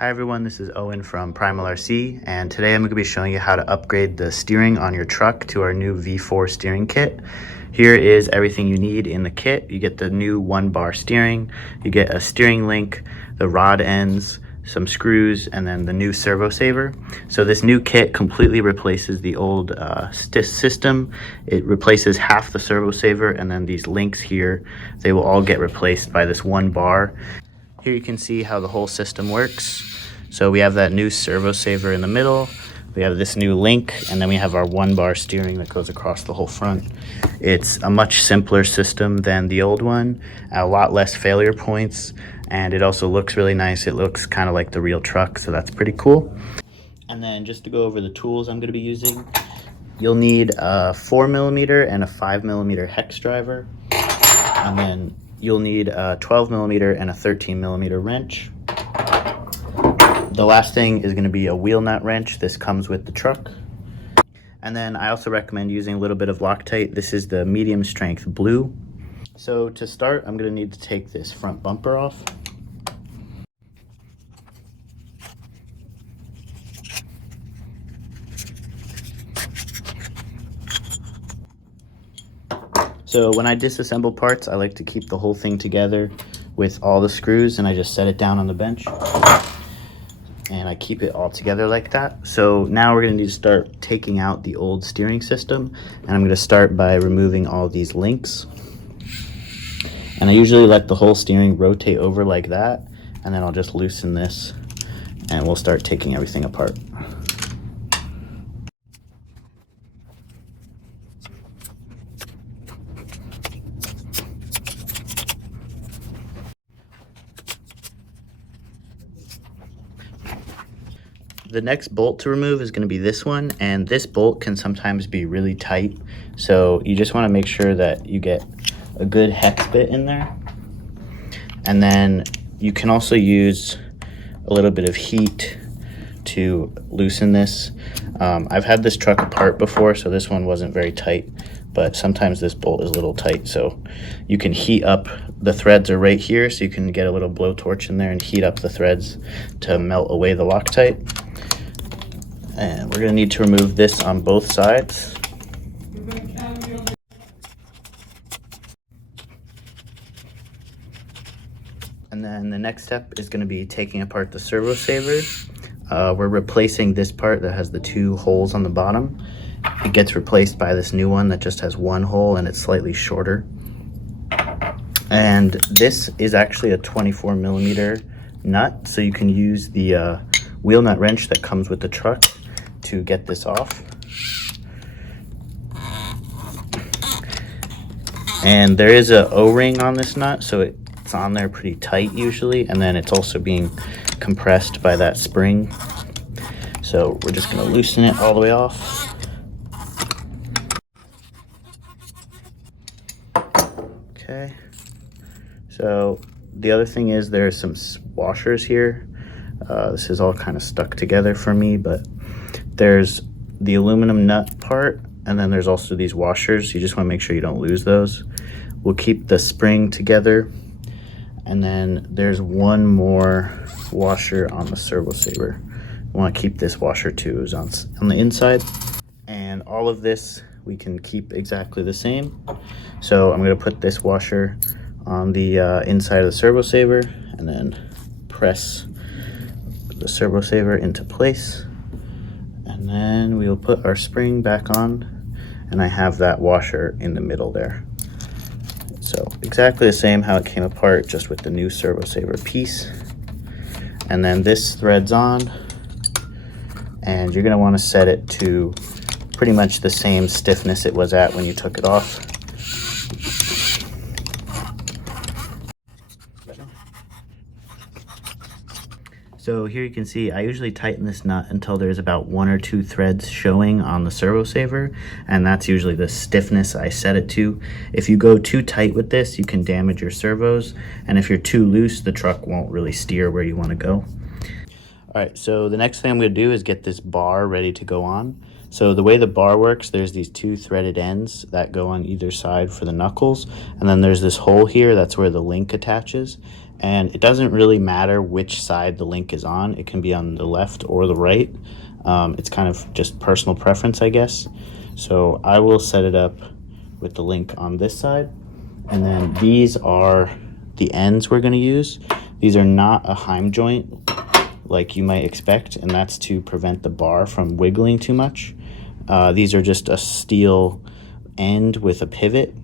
Hi everyone, this is Owen from Primal RC, and today I'm going to be showing you how to upgrade the steering on your truck to our new V4 steering kit. Here is everything you need in the kit. You get the new 1-bar steering, you get a steering link, the rod ends, some screws, and then the new servo saver. So this new kit completely replaces the old system. It replaces half the servo saver, and then these links here, they will all get replaced by this 1-bar. Here you can see how the whole system works. So we have that new servo saver in the middle, we have this new link, and then we have our 1-bar steering that goes across the whole front. It's a much simpler system than the old one, a lot less failure points, and it also looks really nice. It looks kind of like the real truck, so that's pretty cool. And then just to go over the tools I'm going to be using, you'll need a 4mm and a 5mm hex driver, and then you'll need a 12mm and a 13mm wrench. The last thing is going to be a wheel nut wrench. This comes with the truck. And then I also recommend using a little bit of Loctite. This is the medium strength blue. So to start, I'm going to need to take this front bumper off. So when I disassemble parts, I like to keep the whole thing together with all the screws, and I just set it down on the bench. And I keep it all together like that. So now we're going to need to start taking out the old steering system, and I'm going to start by removing all these links. And I usually let the whole steering rotate over like that, and then I'll just loosen this and we'll start taking everything apart. The next bolt to remove is going to be this one, and this bolt can sometimes be really tight, so you just want to make sure that you get a good hex bit in there. And then you can also use a little bit of heat to loosen this. I've had this truck apart before, so this one wasn't very tight, but sometimes this bolt is a little tight, so you can heat up. The threads are right here, so you can get a little blowtorch in there and heat up the threads to melt away the Loctite. And we're going to need to remove this on both sides. And then the next step is going to be taking apart the servo saver. We're replacing this part that has the 2 holes on the bottom. It gets replaced by this new one that just has 1 hole and it's slightly shorter. And this is actually a 24mm nut, so you can use the wheel nut wrench that comes with the truck to get this off. And there is a O-ring on this nut, so it's on there pretty tight usually, and then it's also being compressed by that spring. So we're just going to loosen it all the way off. Okay, so the other thing is there's some washers here. This is all kind of stuck together for me, but there's the aluminum nut part, and then there's also these washers. You just want to make sure you don't lose those. We'll keep the spring together, and then there's one more washer on the servo saver. We want to keep this washer too, is on the inside. And all of this we can keep exactly the same. So I'm going to put this washer on the inside of the servo saver, and then press the servo saver into place. And then we'll put our spring back on, and I have that washer in the middle there. So exactly the same how it came apart, just with the new servo saver piece. And then this threads on, and you're going to want to set it to pretty much the same stiffness it was at when you took it off. So here you can see I usually tighten this nut until there's about 1 or 2 threads showing on the servo saver, and that's usually the stiffness I set it to. If you go too tight with this, you can damage your servos, and if you're too loose, the truck won't really steer where you want to go. All right, so the next thing I'm going to do is get this bar ready to go on. So the way the bar works, there's these two threaded ends that go on either side for the knuckles, and then there's this hole here, that's where the link attaches. And it doesn't really matter which side the link is on. It can be on the left or the right. It's kind of just personal preference, I guess. So I will set it up with the link on this side. And then these are the ends we're going to use. These are not a heim joint like you might expect, and that's to prevent the bar from wiggling too much. These are just a steel end with a pivot.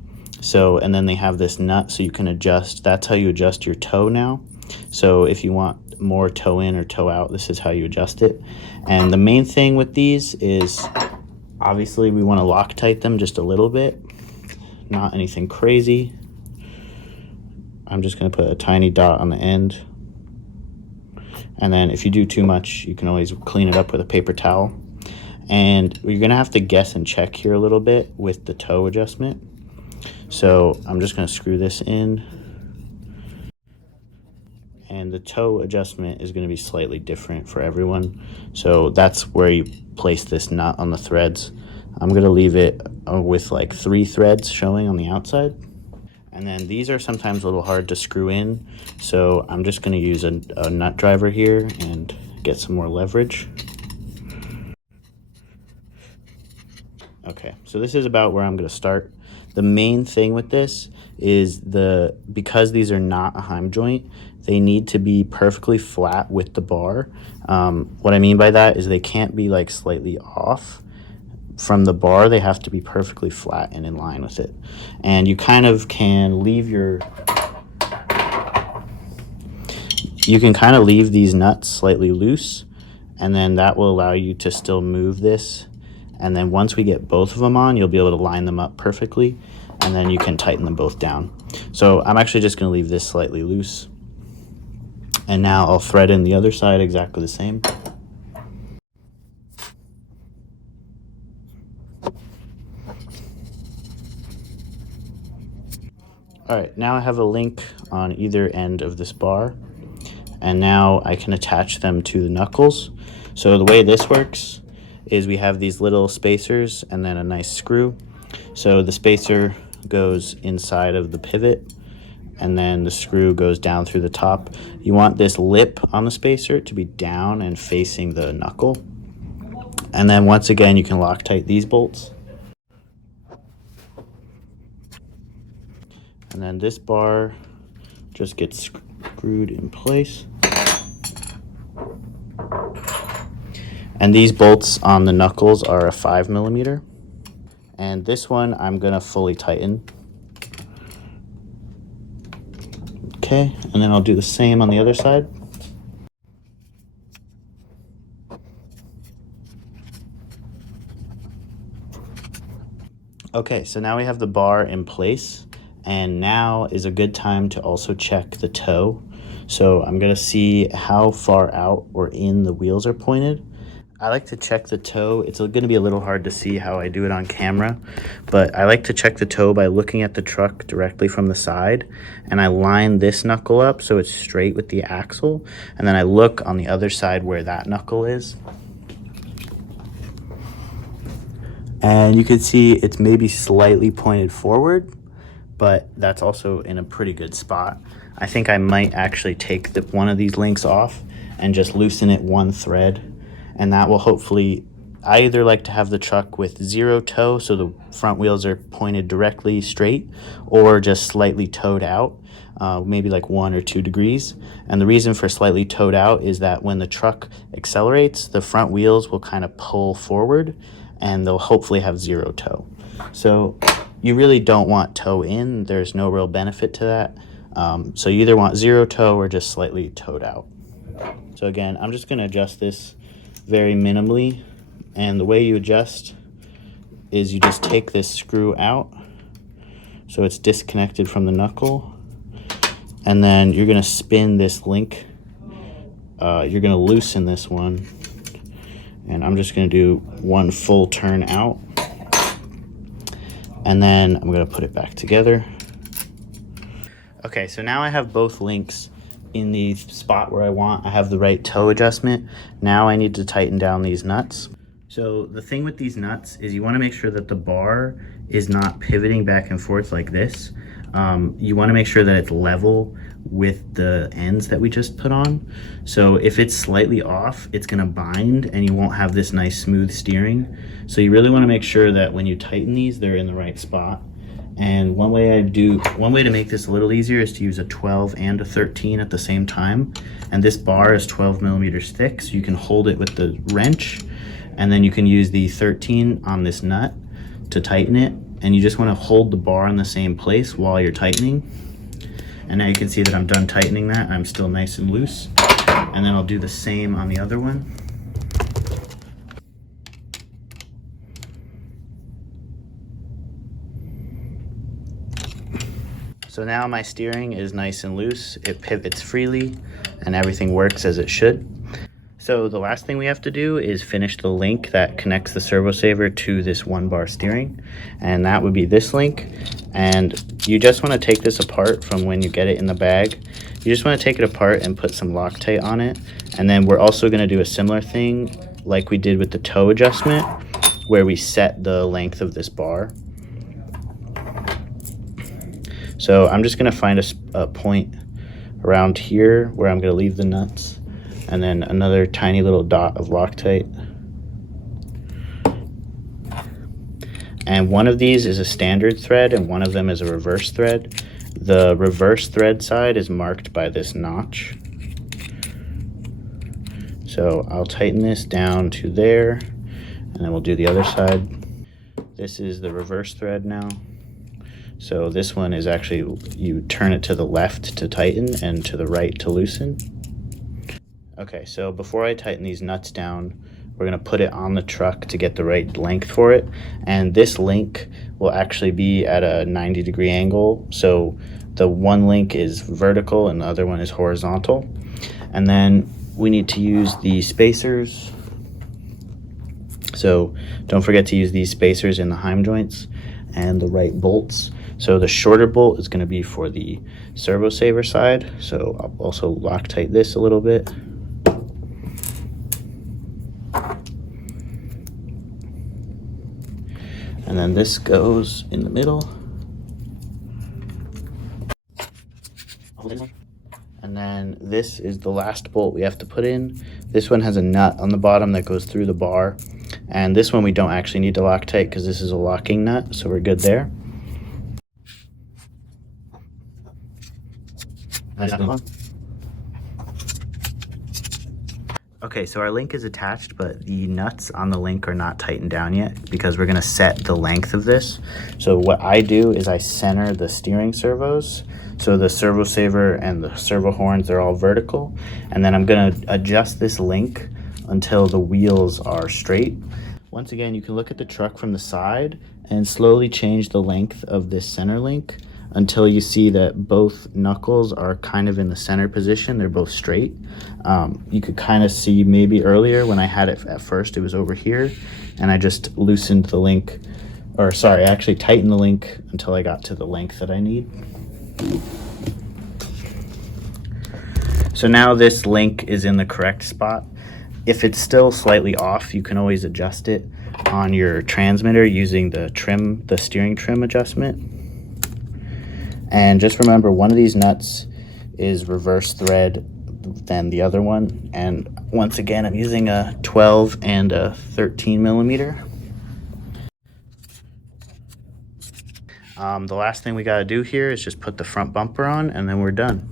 So, and then they have this nut so you can adjust. That's how you adjust your toe now. So if you want more toe in or toe out, this is how you adjust it. And the main thing with these is obviously we want to Loctite them just a little bit, not anything crazy. I'm just going to put a tiny dot on the end. And then if you do too much, you can always clean it up with a paper towel. And you're going to have to guess and check here a little bit with the toe adjustment. So I'm just going to screw this in. And the toe adjustment is going to be slightly different for everyone. So that's where you place this nut on the threads. I'm going to leave it with like 3 threads showing on the outside. And then these are sometimes a little hard to screw in. So I'm just going to use a nut driver here and get some more leverage. Okay, so this is about where I'm going to start. The main thing with this is because these are not a heim joint, they need to be perfectly flat with the bar. What I mean by that is they can't be like slightly off from the bar. They have to be perfectly flat and in line with it. And you kind of can leave these nuts slightly loose, and then that will allow you to still move this. And then once we get both of them on, you'll be able to line them up perfectly, and then you can tighten them both down. So I'm actually just going to leave this slightly loose. And now I'll thread in the other side exactly the same. All right, now I have a link on either end of this bar, and now I can attach them to the knuckles. So the way this works is we have these little spacers and then a nice screw. So the spacer goes inside of the pivot, and then the screw goes down through the top. You want this lip on the spacer to be down and facing the knuckle. And then once again, you can Loctite these bolts. And then this bar just gets screwed in place. And these bolts on the knuckles are a 5mm. And this one I'm gonna fully tighten. Okay, and then I'll do the same on the other side. Okay, so now we have the bar in place, and now is a good time to also check the toe. So I'm gonna see how far out or in the wheels are pointed. I like to check the toe. It's going to be a little hard to see how I do it on camera, but I like to check the toe by looking at the truck directly from the side, and I line this knuckle up so it's straight with the axle, and then I look on the other side where that knuckle is. And you can see it's maybe slightly pointed forward, but that's also in a pretty good spot. I think I might actually take one of these links off and just loosen it 1 thread. And that will hopefully, I either like to have the truck with 0 toe, so the front wheels are pointed directly straight, or just slightly toed out, maybe like 1 or 2 degrees. And the reason for slightly toed out is that when the truck accelerates, the front wheels will kind of pull forward, and they'll hopefully have 0 toe. So you really don't want toe in. There's no real benefit to that. So you either want 0 toe or just slightly toed out. So again, I'm just going to adjust this very minimally, and the way you adjust is you just take this screw out so it's disconnected from the knuckle, and then you're going to spin this link. You're going to loosen this one, and I'm just going to do 1 full turn out, and then I'm going to put it back together. Okay, so now I have both links in the spot where I have the right toe adjustment. Now I need to tighten down these nuts. So the thing with these nuts is you want to make sure that the bar is not pivoting back and forth like this. You want to make sure that it's level with the ends that we just put on. So if it's slightly off, it's going to bind and you won't have this nice smooth steering. So you really want to make sure that when you tighten these, they're in the right spot. And one way to make this a little easier is to use a 12 and a 13 at the same time. And this bar is 12 millimeters thick, so you can hold it with the wrench, and then you can use the 13 on this nut to tighten it. And you just want to hold the bar in the same place while you're tightening. And now you can see that I'm done tightening that. I'm still nice and loose. And then I'll do the same on the other one. So now my steering is nice and loose, it pivots freely, and everything works as it should. So the last thing we have to do is finish the link that connects the servo saver to this 1-bar steering, and that would be this link. And you just want to take this apart from when you get it in the bag. You just want to take it apart and put some Loctite on it, and then we're also going to do a similar thing like we did with the toe adjustment, where we set the length of this bar. So I'm just going to find a point around here where I'm going to leave the nuts, and then another tiny little dot of Loctite. And one of these is a standard thread and one of them is a reverse thread. The reverse thread side is marked by this notch. So I'll tighten this down to there, and then we'll do the other side. This is the reverse thread now. So this one is actually, you turn it to the left to tighten and to the right to loosen. Okay, so before I tighten these nuts down, we're gonna put it on the truck to get the right length for it. And this link will actually be at a 90-degree angle. So the one link is vertical and the other one is horizontal. And then we need to use the spacers. So don't forget to use these spacers in the heim joints and the right bolts. So the shorter bolt is going to be for the servo saver side. So I'll also Loctite this a little bit. And then this goes in the middle. And then this is the last bolt we have to put in. This one has a nut on the bottom that goes through the bar. And this one we don't actually need to Loctite because this is a locking nut, so we're good there. Okay, so our link is attached, but the nuts on the link are not tightened down yet because we're gonna set the length of this. So what I do is I center the steering servos. So the servo saver and the servo horns, they're all vertical. And then I'm gonna adjust this link until the wheels are straight. Once again, you can look at the truck from the side and slowly change the length of this center link until you see that both knuckles are kind of in the center position. They're both straight. You could kind of see maybe earlier when I had it at first, it was over here, and I just loosened the link, or sorry, I actually tightened the link until I got to the length that I need. So now this link is in the correct spot. If it's still slightly off, you can always adjust it on your transmitter using the steering trim adjustment. And just remember, one of these nuts is reverse thread than the other one. And once again, I'm using a 12 and a 13 millimeter. The last thing we gotta do here is just put the front bumper on and then we're done.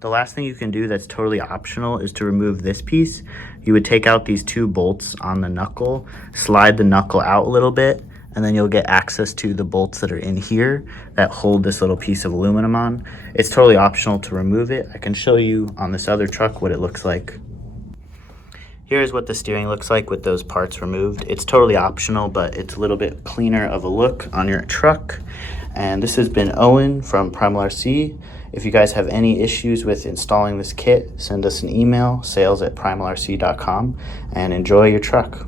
The last thing you can do that's totally optional is to remove this piece. You would take out these two bolts on the knuckle, slide the knuckle out a little bit, and then you'll get access to the bolts that are in here that hold this little piece of aluminum on. It's totally optional to remove it. I can show you on this other truck what it looks like. Here's what the steering looks like with those parts removed. It's totally optional, but it's a little bit cleaner of a look on your truck. And this has been Owen from Primal RC. If you guys have any issues with installing this kit, send us an email, sales@primalrc.com, and enjoy your truck.